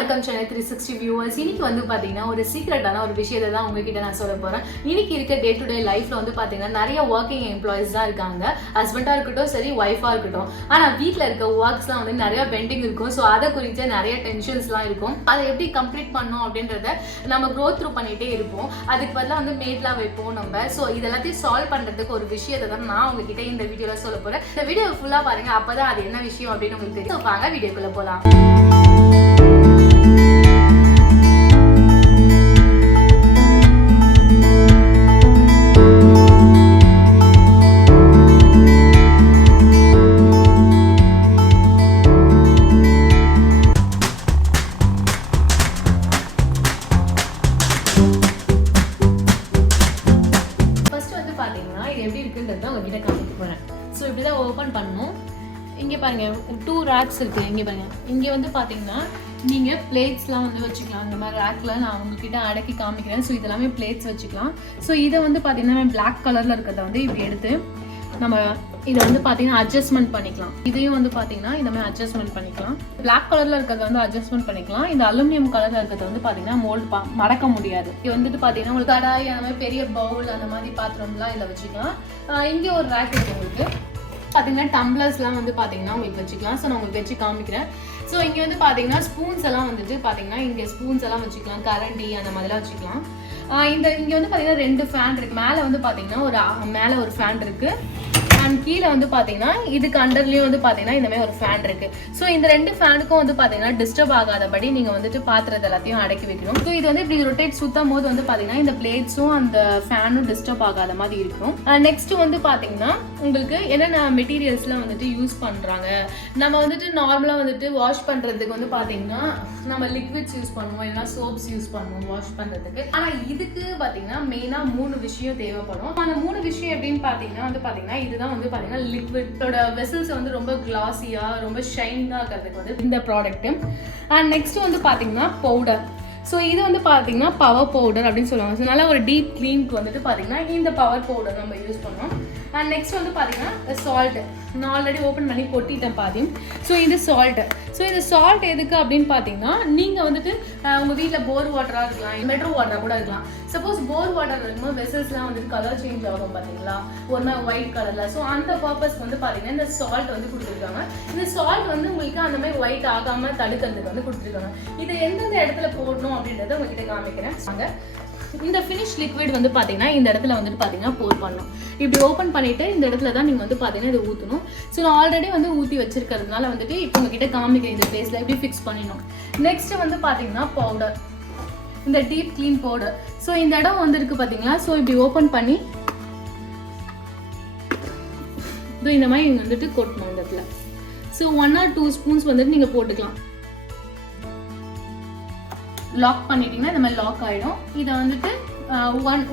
வணக்கம் channel 360 viewers. இன்னைக்கு வந்து பாத்தீங்கன்னா ஒரு சீக்ரெட்டான ஒரு விஷயத்தை தான் உங்ககிட்ட நான் சொல்ல போறேன். இன்னைக்கு இருக்க டே டு டே லைஃப்ல வந்து பாத்தீங்கன்னா நிறைய ஒர்க்கிங் எம்ப்ளாயிஸ் தான் இருக்காங்க. ஹஸ்பண்டா இருக்கட்டும் சரி, ஒய்ஃபா இருக்கட்டும். ஆனா வீட்ல இருக்க ஒர்க்ஸ்லாம் வந்து நிறைய பெண்டிங் இருக்கும். ஸோ அதை குறித்து நிறைய டென்ஷன்ஸ்லாம் இருக்கும். அதை எப்படி கம்ப்ளீட் பண்ணணும் அப்படின்றத நம்ம க்ரோ த்ரூ பண்ணிட்டே இருப்போம். அதுக்கு பதிலாக வந்து மேட்லாம் வைப்போம் நம்ம. ஸோ இதெல்லாத்தையும் சால்வ் பண்றதுக்கு ஒரு விஷயத்தை தான் நான் உங்ககிட்ட இந்த வீடியோல சொல்ல போறேன். இந்த வீடியோ ஃபுல்லா பாருங்க, அப்பதான் அது என்ன விஷயம் அப்படின்னு உங்களுக்கு தெரியும். வாங்க வீடியோக்குள்ள போலாம். ஸோ இப்படி தான் ஓப்பன் பண்ணணும். இங்கே பாருங்கள் 2 ரேக்ஸ் இருக்குது. இங்கே பாருங்கள், இங்கே வந்து பார்த்தீங்கன்னா நீங்கள் பிளேட்ஸ்லாம் வந்து வச்சுக்கலாம். இந்த மாதிரி ரேக்கில் நான் உங்ககிட்ட அடக்கி காமிக்கிறேன். ஸோ இதெல்லாமே பிளேட்ஸ் வச்சுக்கலாம். ஸோ இதை வந்து பார்த்தீங்கன்னா பிளாக் கலரில் இருக்கிறத வந்து இப்படி எடுத்து நம்ம இதை வந்து பார்த்தீங்கன்னா அட்ஜஸ்ட்மெண்ட் பண்ணிக்கலாம். இதையும் வந்து பார்த்தீங்கன்னா இந்த மாதிரி அட்ஜஸ்ட்மெண்ட் பண்ணிக்கலாம். பிளாக் கலரில் இருக்கிறத வந்து அட்ஜஸ்ட்மெண்ட் பண்ணிக்கலாம். இந்த அலுமினியம் கலரில் இருக்கிறத வந்து பார்த்தீங்கன்னா மோல்டு மடக்க முடியாது. இது வந்துட்டு பார்த்தீங்கன்னா உங்களுக்கு கடாய் அந்த மாதிரி பெரிய பவுல் அந்த மாதிரி பாத்திரம்லாம் இதில் வச்சுக்கலாம். இங்கே ஒரு ரேக் இருக்குது உங்களுக்கு பார்த்தீங்கன்னா டம்ளர்ஸ்லாம் வந்து பார்த்தீங்கன்னா உங்களுக்கு வச்சுக்கலாம். ஸோ நான் உங்களுக்கு வச்சு காமிக்கிறேன். ஸோ இங்கே வந்து பார்த்தீங்கன்னா ஸ்பூன்ஸ் எல்லாம் வந்துட்டு பார்த்தீங்கன்னா இங்கே ஸ்பூன்ஸ் எல்லாம் வச்சுக்கலாம், கரண்டி அந்த மாதிரிலாம் வச்சுக்கலாம். இங்கே வந்து பார்த்தீங்கன்னா 2 ஃபேன் இருக்குது. மேலே வந்து பார்த்தீங்கன்னா மேலே ஒரு ஃபேன் இருக்குது. அண்ட் கீழே வந்து பார்த்தீங்கன்னா இதுக்கு அண்டர்லேயும் வந்து பார்த்தீங்கன்னா இந்த மாதிரி ஒரு ஃபேன் இருக்குது. ஸோ இந்த 2 ஃபேனுக்கும் வந்து பார்த்தீங்கன்னா டிஸ்டர்ப் ஆகாதபடி நீங்கள் வந்துட்டு பாத்திரத்தை எல்லாத்தையும் அடக்கி வைக்கணும். ஸோ இது வந்து இப்படி ரொட்டேட் சுற்றும் போது வந்து பார்த்தீங்கன்னா இந்த பிளேட்ஸும் அந்த ஃபேனும் டிஸ்டர்ப் ஆகாத மாதிரி இருக்கும். நெக்ஸ்ட் வந்து பார்த்தீங்கன்னா உங்களுக்கு என்னென்ன மெட்டீரியல்ஸ்லாம் வந்துட்டு யூஸ் பண்ணுறாங்க. நம்ம வந்துட்டு நார்மலாக வந்துட்டு வாஷ் பண்ணுறதுக்கு வந்து பார்த்தீங்கன்னா நம்ம லிக்விட்ஸ் யூஸ் பண்ணுவோம், இல்லைன்னா சோப்ஸ் யூஸ் பண்ணுவோம் வாஷ் பண்ணுறதுக்கு. ஆனால் இதுக்கு பார்த்தீங்கன்னா மெயினாக 3 விஷயம் தேவைப்படும். அந்த 3 விஷயம் எப்படின்னு பார்த்தீங்கன்னா வந்து பார்த்தீங்கன்னா இதுதான் வந்து பார்த்தீங்கன்னா லிக்விடோட வெசல்ஸ் வந்து ரொம்ப கிளாஸியாக ரொம்ப ஷைனிங்காக இருக்கிறதுக்கு வந்து இந்த ப்ராடக்ட்டு. அண்ட் நெக்ஸ்ட் வந்து பார்த்தீங்கன்னா பவுடர். ஸோ இது வந்து பார்த்தீங்கன்னா பவர் பவுடர் அப்படின்னு சொல்லுவாங்க. ஸோ நல்லா ஒரு டீப் க்ளீனுக்கு வந்துட்டு பார்த்தீங்கன்னா இந்த பவர் பவுடர் நம்ம யூஸ் பண்ணோம். அண்ட் நெக்ஸ்ட் வந்து பார்த்தீங்கன்னா சால்ட்டு. நான் ஆல்ரெடி ஓப்பன் பண்ணி கொட்டிட்டேன் பாதியும். ஸோ இது சால்ட்டு. ஸோ இந்த சால்ட் எதுக்கு அப்படின்னு பார்த்தீங்கன்னா நீங்கள் வந்துட்டு உங்கள் வீட்டில் போர் வாட்டராக இருக்கலாம், மெட்ரோ வாட்டராக கூட இருக்கலாம். சப்போஸ் போர் வாட்டர் இருக்கும்போது வெசல்ஸ்லாம் வந்துட்டு கலர் சேஞ்ச் ஆகும் பார்த்தீங்களா, ஒரு மாதிரி ஒயிட் கலரில். ஸோ அந்த பர்பஸ் வந்து பார்த்தீங்கன்னா இந்த சால்ட் வந்து கொடுத்துருக்காங்க. இந்த சால்ட் வந்து உங்களுக்கு அந்த மாதிரி ஒயிட் ஆகாமல் தடுக்கிறதுக்கு வந்து கொடுத்துருக்காங்க. இது எந்தெந்த இடத்துல போடணும் அப்படின்றத உங்ககிட்ட காமிக்கிறேன். அங்கே இந்த ஃபினிஷ் லிக்விட் வந்து பார்த்தீங்கன்னா இந்த இடத்துல வந்துட்டு பார்த்தீங்கன்னா போர் பண்ணணும். இப்படி ஓப்பன் பண்ணிவிட்டு இந்த இடத்துல தான் நீங்கள் வந்து பார்த்தீங்கன்னா இதை ஊற்றணும். ஸோ நான் ஆல்ரெடி வந்து ஊற்றி வச்சிருக்கிறதுனால வந்துட்டு இப்போ உங்ககிட்ட காமிக்கிறேன் இந்த பிளேஸில் எப்படி ஃபிக்ஸ் பண்ணிடணும். நெக்ஸ்ட் வந்து பார்த்தீங்கன்னா பவுடர், இந்த டீப் க்ளீன் பவுடர். ஸோ இந்த இடம் வந்து இருக்குது பார்த்தீங்களா. ஸோ இப்படி ஓப்பன் பண்ணி இந்த மாதிரி நீங்கள் வந்துட்டு கொட்டணும் இந்த இடத்துல. ஸோ 1 or 2 ஸ்பூன்ஸ் வந்துட்டு நீங்கள் போட்டுக்கலாம். லாக் பண்ணிட்டீங்கன்னா இந்த மாதிரி லாக் ஆகிடும். இதை வந்துட்டு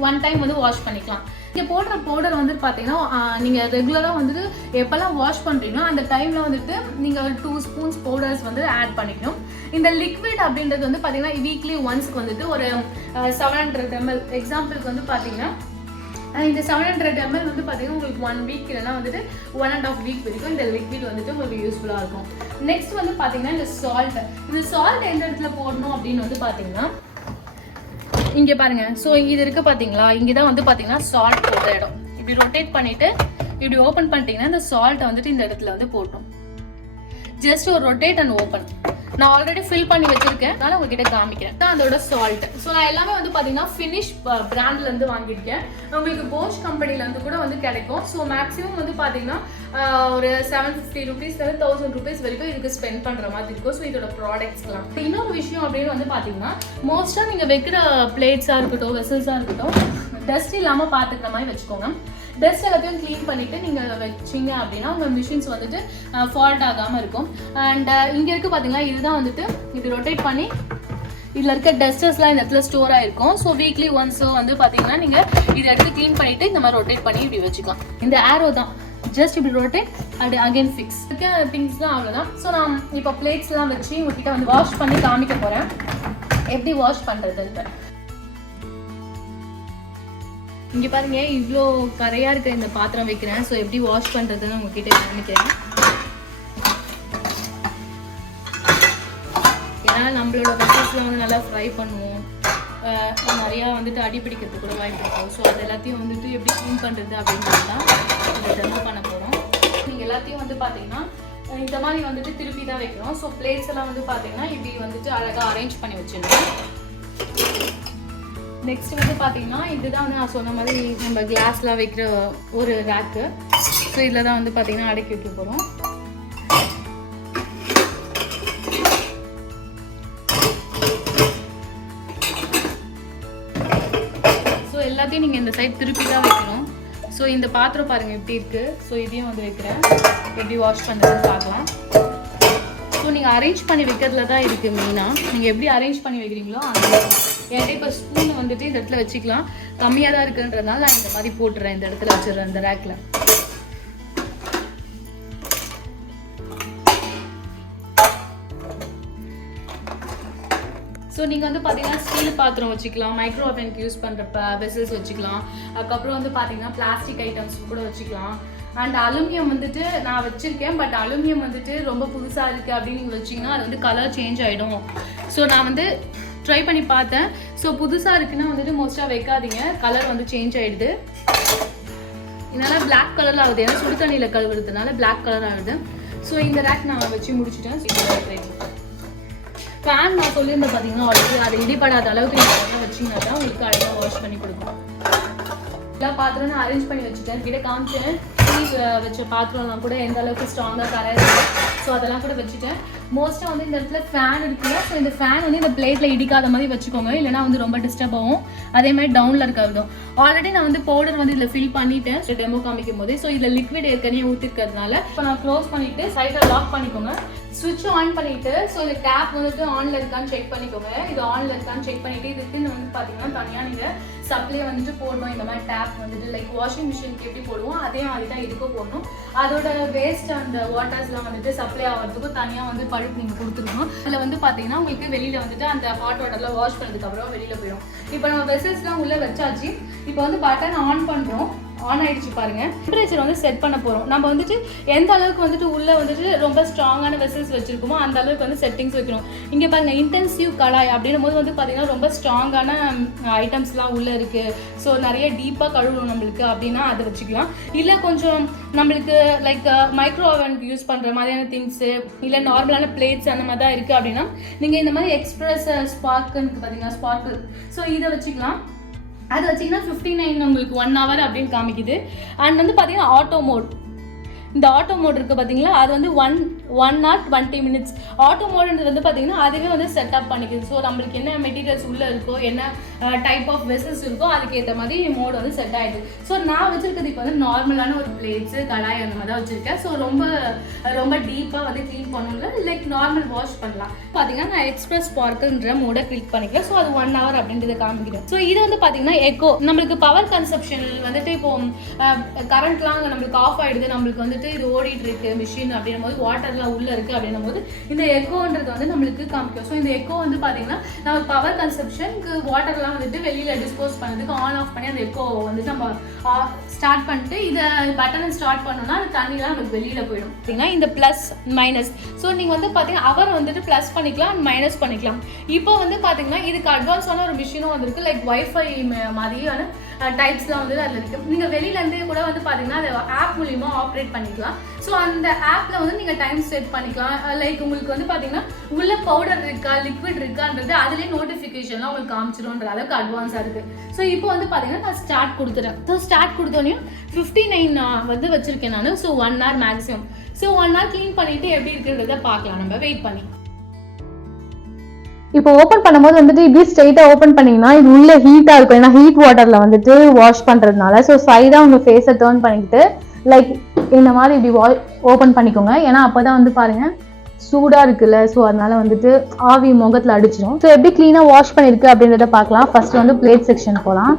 ஒன் டைம் வந்து வாஷ் பண்ணிக்கலாம். நீங்கள் போடுற பவுடர் வந்துட்டு பார்த்தீங்கன்னா நீங்கள் ரெகுலராக வந்துட்டு எப்போல்லாம் வாஷ் பண்ணுறீங்களோ அந்த டைமில் வந்துட்டு நீங்கள் ஒரு 2 ஸ்பூன்ஸ் பவுடர்ஸ் வந்து ஆட் பண்ணிக்கணும். இந்த லிக்விட் அப்படின்றது வந்து பார்த்தீங்கன்னா வீக்லி ஒன்ஸ்க்கு வந்துட்டு ஒரு 700 ml எக்ஸாம்பிளுக்கு வந்து பார்த்தீங்கன்னா இந்த 700 ml வந்து பார்த்தீங்கன்னா உங்களுக்கு 1 வீக் இல்லைன்னா வந்துட்டு 1.5 வீக் வரைக்கும் இந்த லிக்விட் வந்துட்டு உங்களுக்கு யூஸ்ஃபுல்லாக இருக்கும். நெக்ஸ்ட் வந்து பார்த்தீங்கன்னா இந்த சால்ட். இந்த சால்ட் எந்த இடத்துல போடணும் அப்படின்னு வந்து பார்த்தீங்கன்னா இங்கே பாருங்க. ஸோ இது இருக்கு பார்த்தீங்களா, இங்கே தான் வந்து பார்த்தீங்கன்னா சால்ட் போடுற இடம். இப்படி ரொட்டேட் பண்ணிட்டு இப்படி ஓப்பன் பண்ணிட்டீங்கன்னா இந்த சால்ட்டை வந்துட்டு இந்த இடத்துல வந்து போடணும். ஜஸ்ட் ஒரு ரொட்டேட் அண்ட் ஓப்பன். நான் ஆல்ரெடி ஃபில் பண்ணி வச்சிருக்கேன், அதனால உங்ககிட்ட காமிக்கிறேன். தான் அதோட சால்ட். ஸோ நான் எல்லாமே வந்து பார்த்தீங்கன்னா ஃபினிஷ் பிராண்ட்லேருந்து வாங்கியிருக்கேன். உங்களுக்கு போஷ் கம்பெனிலேருந்து கூட வந்து கிடைக்கும். ஸோ மேக்ஸிமம் வந்து பார்த்தீங்கன்னா ஒரு 750 rupees 1000 rupees வரைக்கும் இதுக்கு ஸ்பெண்ட் பண்ணுற மாதிரி இருக்கும். ஸோ இதோட ப்ராடக்ட்ஸ்லாம் இன்னொரு விஷயம் அப்படின்னு வந்து பார்த்தீங்கன்னா மோஸ்ட்டாக நீங்கள் வைக்கிற பிளேட்ஸாக இருக்கட்டும், வெசல்ஸாக இருக்கட்டும், டஸ்ட் இல்லாமல் பார்த்துக்கிற மாதிரி வச்சுக்கோங்க. டஸ்ட் எல்லாத்தையும் க்ளீன் பண்ணிவிட்டு நீங்கள் வச்சிங்க அப்படின்னா உங்கள் மிஷின்ஸ் வந்துட்டு ஃபால்ட் ஆகாமல் இருக்கும். அண்ட் இங்கே இருக்குது பார்த்தீங்களா, இதுதான் வந்துட்டு இப்படி ரொட்டேட் பண்ணி இதில் இருக்க டஸ்டர்ஸ்லாம் இந்த இடத்துல ஸ்டோர் ஆகிருக்கும். ஸோ வீக்லி ஒன்ஸோ வந்து பார்த்தீங்கன்னா நீங்கள் இதை எடுத்து க்ளீன் பண்ணிவிட்டு இந்த மாதிரி ரொட்டேட் பண்ணி இப்படி வச்சுக்கலாம். இந்த ஆரோ தான் ஜஸ்ட் இப்படி ரொட்டேட் அண்ட் அகைன் ஃபிக்ஸ். இருக்க திங்ஸ்லாம் அவ்வளோதான். ஸோ நான் இப்போ பிளேட்ஸ்லாம் வச்சு உங்ககிட்ட வந்து வாஷ் பண்ணி காமிக்க போகிறேன் எப்படி வாஷ் பண்ணுறதுன்ட்டு. இங்கே பாருங்க, இவ்வளோ கரையாக இருக்க இந்த பாத்திரம் வைக்கிறேன். ஸோ எப்படி வாஷ் பண்ணுறதுன்னு உங்ககிட்ட காமிக்கிறேன். ஏன்னா அதனால நம்மளோட வெசல்ஸ்லாம் வந்து நல்லா ஃப்ரை பண்ணுவோம், நிறையா வந்துட்டு அடிப்பிடிக்கிறதுக்கு கூட வாய்ப்பு இருக்கும். ஸோ அது எல்லாத்தையும் வந்துட்டு எப்படி க்ளீன் பண்ணுறது அப்படின்றது தான் இதை டெமோ பண்ண போகிறோம். நீங்கள் எல்லாத்தையும் வந்து பார்த்தீங்கன்னா இந்த மாதிரி வந்துட்டு திருப்பி தான் வைக்கிறோம். ஸோ பிளேட்ஸ் எல்லாம் வந்து பார்த்தீங்கன்னா இப்படி வந்துட்டு அழகாக அரேஞ்ச் பண்ணி வச்சுருக்கோம். நெக்ஸ்ட் வந்து பார்த்தீங்கன்னா இதுதான் வந்து நான் சொன்ன மாதிரி நம்ம கிளாஸ்லாம் வைக்கிற ஒரு ரேக்கு. ஸோ இதில் தான் வந்து பார்த்தீங்கன்னா அடக்கி வைக்க போகிறோம். ஸோ எல்லாத்தையும் நீங்கள் இந்த சைட் திருப்பி தான் வைக்கணும். ஸோ இந்த பாத்திரம் பாருங்கள் எப்படி இருக்குது. ஸோ இதையும் வந்து வைக்கிறேன், எப்படி வாஷ் பண்ணுறதுன்னு பார்க்கலாம். ஸோ நீங்கள் அரேஞ்ச் பண்ணி வைக்கிறதுல தான் இருக்குது மெயினாக. நீங்கள் எப்படி அரேஞ்ச் பண்ணி வைக்கிறீங்களோ அந்த என்கிட்ட இப்போ ஸ்பூனை வந்துட்டு இந்த இடத்துல வச்சுக்கலாம். கம்மியாக தான் இருக்குன்றதுனால நான் இந்த மாதிரி போட்டுறேன், இந்த இடத்துல வச்சிடுறேன் இந்த ரேக்கில். ஸோ நீங்கள் வந்து பார்த்தீங்கன்னா ஸ்டீல் பாத்திரம் வச்சுக்கலாம், மைக்ரோ ஓவனுக்கு யூஸ் பண்ணுற வெசல்ஸ் வச்சுக்கலாம், அதுக்கப்புறம் வந்து பார்த்தீங்கன்னா பிளாஸ்டிக் ஐட்டம்ஸ் கூட வச்சுக்கலாம். அண்ட் அலுமினியம் வந்துட்டு நான் வச்சுருக்கேன், பட் அலுமினியம் வந்துட்டு ரொம்ப புதுசாக இருக்குது அப்படின்னு நீங்கள் வச்சிங்கன்னா அது வந்து கலர் சேஞ்ச் ஆகிடும். ஸோ நான் வந்து ட்ரை பண்ணி பார்த்தேன். ஸோ புதுசாக இருக்குன்னா வந்துட்டு மோஸ்ட்டாக வைக்காதீங்க, கலர் வந்து சேஞ்ச் ஆகிடுது. இதனால் பிளாக் கலரில் ஆகுது, ஏன்னா சுடு தண்ணியில் கழுவுறதுனால பிளாக் கலர் ஆகுது. ஸோ இந்த ரேக் நான் வச்சு முடிச்சுட்டேன். ஃபேன் நான் சொல்லியிருந்தேன் பார்த்தீங்கன்னா ஆல்ரெடி, அது இடிப்படாத அளவுக்கு நீங்கள் வச்சிங்கன்னா தான் உங்களுக்கு அழகாக வாஷ் பண்ணி கொடுக்கும். எல்லா பாத்திரம் நான் அரேஞ்ச் பண்ணி வச்சுட்டேன், கிட்ட காமிச்சேன். வச்ச பாத்திரம்லாம் கூட எந்த அளவுக்கு ஸ்ட்ராங்காக கரையாது. ஸோ அதெல்லாம் கூட வச்சுட்டேன். மோஸ்ட்டாக வந்து இந்த இடத்துல ஃபேன் இருக்குல்ல, ஸோ இந்த ஃபேன் வந்து இந்த பிளேட்டில் இடிக்காத மாதிரி வச்சுக்கோங்க, இல்லைனா வந்து ரொம்ப டிஸ்டர்ப் ஆகும். அதே மாதிரி டவுனில் இருக்க ஆல்ரெடி நான் வந்து பவுடர் வந்து இதில் ஃபில் பண்ணிட்டேன் டெமோ காமிக்கும் போது. ஸோ இதில் லிக்விட் ஏற்கனவே ஊற்றிருக்கிறதுனால இப்போ நான் க்ளோஸ் பண்ணிவிட்டு சைடில் லாக் பண்ணிக்கோங்க. ஸ்விட்ச் ஆன் பண்ணிவிட்டு ஸோ இந்த டேப் வந்துட்டு ஆனில் இருக்கான்னு செக் பண்ணிக்கோங்க. இது ஆனில் இருக்கான்னு செக் பண்ணிவிட்டு இதுக்குன்னு வந்து பார்த்தீங்கன்னா தனியாக நீங்கள் சப்ளை வந்துட்டு போடணும். இந்த மாதிரி டேப் வந்துட்டு லைக் வாஷிங் மிஷினுக்கு எப்படி போடுவோம் அதே மாதிரி தான் இதுக்கும் போடணும். அதோட வேஸ்ட் அண்ட் வாட்டர்ஸ்லாம் வந்துட்டு சப்ளை ஆகிறதுக்கும் தனியாக வந்து பழுப்பு நீங்கள் கொடுத்துருக்கணும். அதில் வந்து பார்த்தீங்கன்னா உங்களுக்கு வெளியில் வந்துட்டு அந்த ஹாட் வாட்டரில் வாஷ் பண்ணதுக்கப்புறம் வெளியில் போயிடும். இப்போ நம்ம வெசல்ஸ்லாம் உள்ளே வச்சாச்சு. இப்போ வந்து பட்டன் ஆன் பண்ணுறோம், ஆன் ஆகிடுச்சு பாருங்கள். டெம்பரேச்சர் வந்து செட் பண்ண போகிறோம். நம்ம வந்துட்டு எந்த அளவுக்கு வந்துட்டு உள்ளே வந்துட்டு ரொம்ப ஸ்ட்ராங்கான வெசல்ஸ் வச்சுருக்கோமோ அந்த அளவுக்கு வந்து செட்டிங்ஸ் வைக்கணும். இங்கே பாருங்கள் இன்டென்சிவ் கடாய் அப்படின்னும் போது வந்து பார்த்திங்கன்னா ரொம்ப ஸ்ட்ராங்கான ஐட்டம்ஸ்லாம் உள்ளே இருக்குது. ஸோ நிறைய டீப்பாக கழுவணும் நம்மளுக்கு அப்படின்னா அதை வச்சுக்கலாம். இல்லை கொஞ்சம் நம்மளுக்கு லைக் மைக்ரோ ஓவனுக்கு யூஸ் பண்ணுற மாதிரியான திங்ஸு இல்லை நார்மலான பிளேட்ஸ் அந்த மாதிரி தான் இருக்குது அப்படின்னா நீங்கள் இந்த மாதிரி எக்ஸ்பிரஸ் ஸ்பார்க்குன்னு பார்த்தீங்கன்னா ஸ்பார்க்கிள், ஸோ இதை வச்சுக்கலாம். அது வச்சிங்கன்னா 59 உங்களுக்கு 1 hour அப்படின்னு காமிக்குது. அண்ட் வந்து பார்த்தீங்கன்னா ஆட்டோ மோட், இந்த ஆட்டோ மோட் இருக்குது பார்த்தீங்களா, அது வந்து 1 hour 20 minutes. ஆட்டோ மோடுன்றது வந்து பார்த்தீங்கன்னா அதுவே வந்து செட்டப் பண்ணிக்குது. ஸோ நம்மளுக்கு என்ன மெட்டீரியல்ஸ் உள்ளே இருக்கோ, என்ன டைப் ஆஃப் வெசல்ஸ் இருக்கோ அதுக்கேற்ற மாதிரி மோடு வந்து செட் ஆகிடுது. ஸோ நான் வச்சுருக்கிறது இப்போ வந்து நார்மலான ஒரு பிளேட்ஸு கடாய் அந்த மாதிரி தான் வச்சுருக்கேன். ஸோ ரொம்ப டீப்பாக வந்து க்ளீன் பண்ணல, லைக் நார்மல் வாஷ் பண்ணலாம். பார்த்தீங்கன்னா நான் எக்ஸ்பிரஸ் ஸ்பார்க்குன்ற மோடை கிளிக் பண்ணிக்கிறேன். ஸோ அது 1 hour அப்படின்றத காமிக்கிறேன். ஸோ இது வந்து பார்த்தீங்கன்னா எக்கோ, நம்மளுக்கு பவர் கன்சப்ஷன் வந்துட்டு இப்போ கரண்ட்லாம் நம்மளுக்கு ஆஃப் ஆகிடுது, நம்மளுக்கு வந்துட்டு இது ஓடிட்டு இருக்கு மிஷின் அப்படின்னும் போது வாட்டர்லாம் உள்ள இருக்கு அப்படின்னும் போது இந்த எக்கோன்றது வந்து நம்மளுக்கு காமிக்கும். ஸோ இந்த எக்கோ வந்து பார்த்தீங்கன்னா நம்ம பவர் கன்சப்ஷனுக்கு வாட்டர்லாம் வந்துட்டு வெளியில டிஸ்போஸ் பண்ணதுக்கு ஆன் ஆஃப் பண்ணி அந்த எக்கோ வந்துட்டு நம்ம ஸ்டார்ட் பண்ணிட்டு இதை பட்டனை ஸ்டார்ட் பண்ணோம்னா அந்த தண்ணிலாம் நமக்கு வெளியில போயிடும். பார்த்தீங்கன்னா இந்த ப்ளஸ் மைனஸ், ஸோ நீங்கள் வந்து பார்த்தீங்கன்னா அவர் வந்துட்டு ப்ளஸ் பண்ணிக்கலாம் அண்ட் மைனஸ் பண்ணிக்கலாம். இப்போ வந்து பார்த்தீங்கன்னா இதுக்கு அட்வான்ஸான ஒரு மிஷினும் வந்துருக்கு, லைக் வைஃபை மாதிரியான டைப்ஸ்லாம் வந்து அதில் இருக்குது. நீங்கள் வெளியிலேருந்தே கூட வந்து பார்த்தீங்கன்னா அதை ஆப் மூலிமா ஆப்ரேட் பண்ணிக்கலாம். ஸோ அந்த ஆப்பில் வந்து நீங்கள் டைம் செட் பண்ணிக்கலாம். லைக் உங்களுக்கு வந்து பார்த்தீங்கன்னா உள்ள பவுடர் இருக்கா லிக்விட் இருக்கான்றது அதுலேயே நோட்டிஃபிகேஷன்லாம் உங்களுக்கு காமிச்சிடும்ன்ற அளவுக்கு அட்வான்ஸாக இருக்குது. ஸோ இப்போ வந்து பார்த்தீங்கன்னா நான் ஸ்டார்ட் கொடுத்துட்டேன். ஸோ ஸ்டார்ட் கொடுத்தோன்னே 59 வந்து வச்சுருக்கேன் நான். So 1 hour maximum. So 1 hour clean பண்ணிவிட்டு எப்படி இருக்குன்றதை பார்க்கலாம் நம்ம வெயிட் பண்ணி. இப்போ ஓப்பன் பண்ணும்போது வந்துட்டு இப்படி ஸ்ட்ரெயிட்டாக ஓப்பன் பண்ணிங்கன்னா இது உள்ள ஹீட்டாக இருக்கும், ஏன்னா ஹீட் வாட்டரில் வந்துட்டு வாஷ் பண்ணுறதுனால. ஸோ சைடாக உங்கள் ஃபேஸை டர்ன் பண்ணிக்கிட்டு லைக் இந்த மாதிரி இப்படி ஓப்பன் பண்ணிக்கோங்க, ஏன்னா அப்போ தான் வந்து பாருங்கள் சூடாக இருக்குல்ல, ஸோ அதனால வந்துட்டு ஆவி முகத்தில் அடிச்சிடும். ஸோ எப்படி க்ளீனாக வாஷ் பண்ணியிருக்கு அப்படின்றத பார்க்கலாம். ஃபர்ஸ்ட் வந்து பிளேட் செக்ஷன் போகலாம்.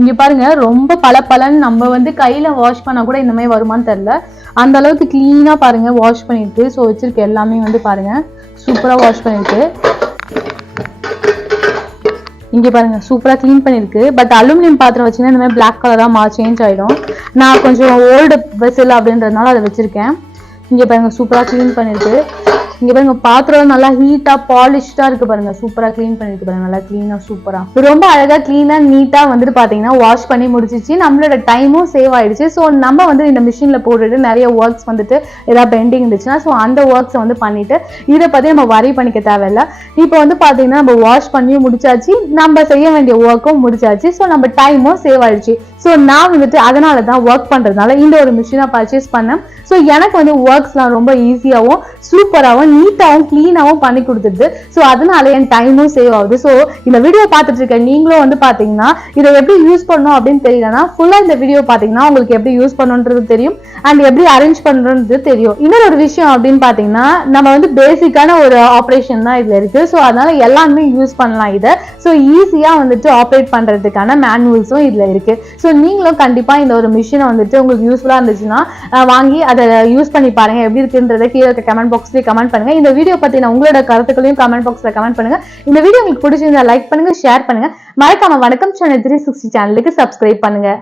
இங்கே பாருங்க ரொம்ப பலன்னு நம்ம வந்து கையில் வாஷ் பண்ணால் கூட இந்த மாதிரி வருமானு தெரில, அந்த அளவுக்கு க்ளீனாக பாருங்கள் வாஷ் பண்ணியிருக்கு. ஸோ வச்சுருக்க எல்லாமே வந்து பாருங்கள் சூப்பராக வாஷ் பண்ணியிருக்கு. இங்கே பாருங்கள் சூப்பராக க்ளீன் பண்ணியிருக்கு. பட் அலுமினியம் பாத்திரம் வச்சுன்னா இந்த மாதிரி பிளாக் கலராக சேஞ்ச் ஆகிடும். நான் கொஞ்சம் ஓல்டு வெசல் அப்படின்றதுனால அதை வச்சுருக்கேன். இங்கே பாருங்கள் சூப்பராக க்ளீன் பண்ணியிருக்கு. இங்க பாருங்க பாத்திரம் நல்லா ஹீட்டா பாலிஷ்டா இருக்கு பாருங்க, சூப்பரா கிளீன் பண்ணிருக்கு பாருங்க, நல்லா கிளீனா சூப்பரா ரொம்ப அழகா கிளீனா நீட்டா வந்துட்டு பாத்தீங்கன்னா வாஷ் பண்ணி முடிச்சிச்சு. நம்மளோட டைமும் சேவ் ஆயிடுச்சு. ஸோ நம்ம வந்து இந்த மிஷின்ல போட்டுட்டு நிறைய ஒர்க்ஸ் வந்துட்டு ஏதாவது பெண்டிங் இருந்துச்சுன்னா ஸோ அந்த ஒர்க்ஸை வந்து பண்ணிட்டு இதை பத்தி நம்ம வரி பண்ணிக்க தேவையில்லை. இப்போ வந்து பாத்தீங்கன்னா நம்ம வாஷ் பண்ணியும் முடிச்சாச்சு, நம்ம செய்ய வேண்டிய ஒர்க்கும் முடிச்சாச்சு. ஸோ நம்ம டைமும் சேவ் ஆயிடுச்சு. ஸோ நான் வந்துட்டு அதனால தான் ஒர்க் பண்றதுனால இந்த ஒரு மிஷினை பர்ச்சேஸ் பண்ணேன். ஸோ எனக்கு வந்து ஒர்க்ஸ்லாம் ரொம்ப ஈஸியாகவும் சூப்பராகவும் நீட்டாகவும் கிளீனாகவும் பண்ணி கொடுத்துருது. ஸோ அதனால என் டைமும் சேவ் ஆகுது. ஸோ இந்த வீடியோ பார்த்துட்டு இருக்க நீங்களும் வந்து பாத்தீங்கன்னா இதை எப்படி யூஸ் பண்ணணும் அப்படின்னு தெரியலன்னா ஃபுல்லா இந்த வீடியோ பாத்தீங்கன்னா உங்களுக்கு எப்படி யூஸ் பண்ணணுன்றது தெரியும் அண்ட் எப்படி அரேஞ்ச் பண்றது தெரியும். இன்னொரு விஷயம் அப்படின்னு பாத்தீங்கன்னா நம்ம வந்து பேசிக்கான ஒரு ஆப்ரேஷன் தான் இதுல இருக்கு. ஸோ அதனால எல்லாருமே யூஸ் பண்ணலாம் இதை. ஸோ ஈஸியா வந்துட்டு ஆப்ரேட் பண்றதுக்கான மேனுவல்ஸும் இதுல இருக்கு. ஸோ நீங்களும் கண்டிப்பா இந்த ஒரு மிஷினை வந்துட்டு உங்களுக்கு யூஸ்ஃபுல்லா இருந்துச்சுன்னா வாங்கி அதை யூஸ் பண்ணி பாருங்க. எப்படி இருக்குன்றதை கீழே இருக்க கமெண்ட் பாக்ஸ்லயே கமெண்ட் பண்ணுங்க. இந்த வீடியோ பத்தின உங்களோட கருத்துக்களையும் கமெண்ட் பாக்ஸ்ல கமெண்ட் பண்ணுங்க. இந்த வீடியோ உங்களுக்கு பிடிச்சிருந்தா லைக் பண்ணுங்க, ஷேர் பண்ணுங்க. மறக்காம வணக்கம் சேனல் 360 சேனலுக்கு சப்ஸ்கிரைப் பண்ணுங்க.